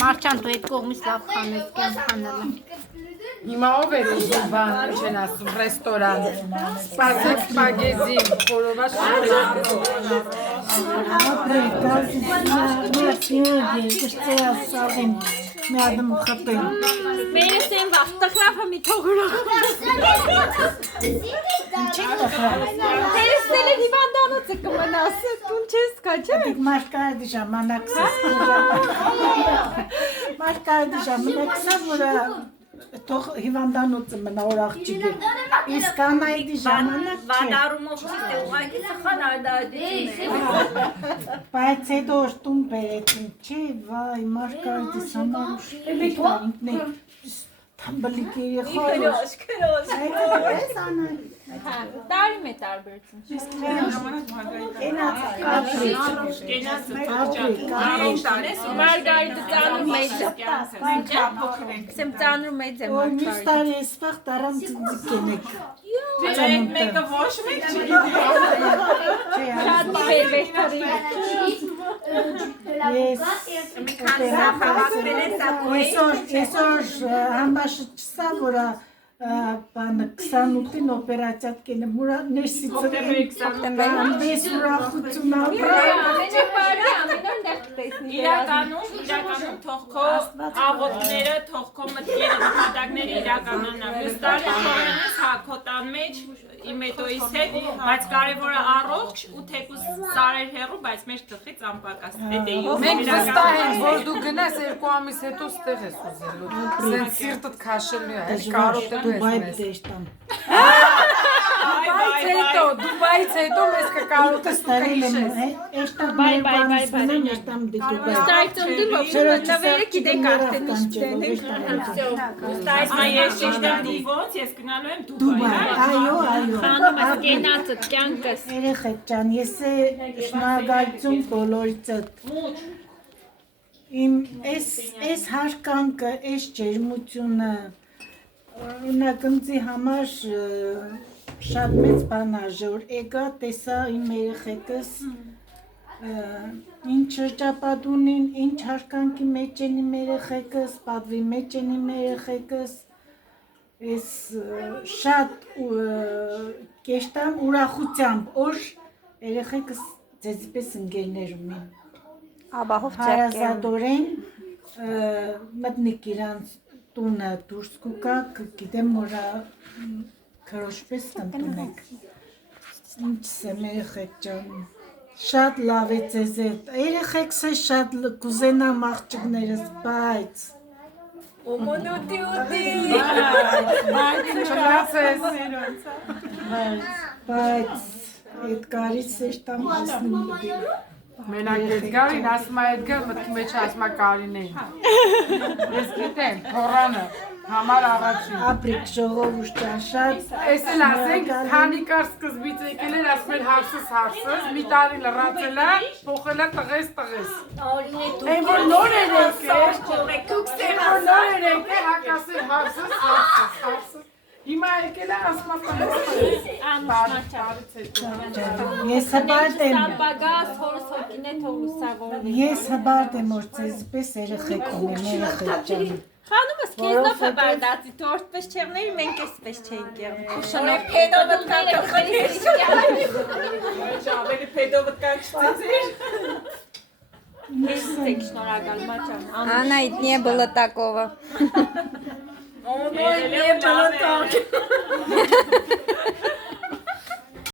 Մարչան դու այդ կողմից լավ խանես կան խանելը։ Հիմա ով էր ուզում բան չեն ասում ռեստորան։ Սպասեք սպագեզին, խորոված Միադում խփել։ Մերս են վաստախրավը մի թողրող։ Ինչի՞ տխրավ։ Տեսնել են հիվանդանոցը կմնաս, դու չես կա, չէ՞։ Դիք մաշկարդի ժամանակսս։ Մաշկարդի ժամանակսս, որ թող հիվանդանոցը մնա որ աղջիկը։ Իսկ անայդի ժամանակ չէ։ Վադարումով ճիշտ է, ուղղակի սխալ արդյունքներ։ Բայց հետո տուն բերեցին, չէ, վայ, մաշկարդի համար ինքն է թամբլիկի երեխա։ Քրոջ։ Այս անայ։ Տարի մե տարբերություն։ Մարգարիտը ծանր մեծ է։ Սեմ ծանր մեծ է Որ մյուս մարգարիտը։ տարի էսվաղ տարան ծնցիկ մեկը ոչ մեկ չի։ Շատ բերվեց թարի։ Այսօր համբաշը չսա, որ բանը 28-ին օպերացիա կենեմ, ուրա ներսից ամբես ուրախություն Իրականում թող քո աղոթները, թող քո մտքերը, նպատակները իրականանա։ Մյուս տարի թողնես հա քո տան մեջ իմետոյիս հետ, բայց կարևորը առողջ ու թեկուզ սարեր հեռու, բայց մեր տխից անպակաս։ Մենք վստահ ենք, որ դու գնաս 2 ամիս հետո ստեղ ես ուզելու։ Սենց սիրտդ քաշելու է, կարոտ դու ես մեզ։ Դուբայից հետո մեզ կկարոտես ու կհիշես։ Ստայցում դու նվերը գիտեք արդեն ինչ դեն։ Ես ճիշտ եմ դու ոնց, ես գնալու եմ Դուբայ։ Այո, Խանում ես կենացը, կյանքս։ երեխեք ջան, ես շնորհակալություն բոլորիցդ։ Իմ այս հարկանքը, այս ջերմությունը Ունակնձի համար շատ մեծ բան արժե, որ եկա տեսա իմ երեխեքս ինչ շրջապատ ունին, ինչ հարկանքի մեջ են իմ երեխեքս, պատվի մեջ են իմ երեխեքս, ես շատ կեշտամ ուրախությամբ, որ երեխեքս ձեզ պես ընկերներ ունին, հարազատորեն մտնիկ իրանց տունը դուրս կուկա, գիտեմ որ քրոշպես տնտունեք, ինչս եմ երեխեք ջան, շատ լավ է ձեզ հետ, երեխեքս է շատ կուզենամ աղջիկներս, բայց Ոմոնուտի ուտի։ բայց այդ կարից էշտամ հասնում ուտի Մենակ Էդգարին ասում է Էդգար մտքի մեջ ասում է Կարինեին։ Ես գիտեմ, թորանը համար առաջին։ ապրիկ ժողովուրդ ջան, շատ Էս էլ ասենք, քանի կար սկզբից եկել էր ասում էր հարսս, մի տարի լրացել է, փոխել է տղես։ Այն որ նոր էր եկել, հակասել հարսս։ Հիմա եկել է ասում Ես հբարդ եմ Ես հբարդ եմ որ ձեզպես երեխեք ունեմ երեխեք ջան Խանումս քեզնով է բարդացի, դու որպես չեղների մենք էսպես չենք եղում Շնորհ փեդովդ ավելի փեդովդ կանչծեցիր Մեզ եք շնորհակալ մաչան Անայդ не было такого Ой, не было так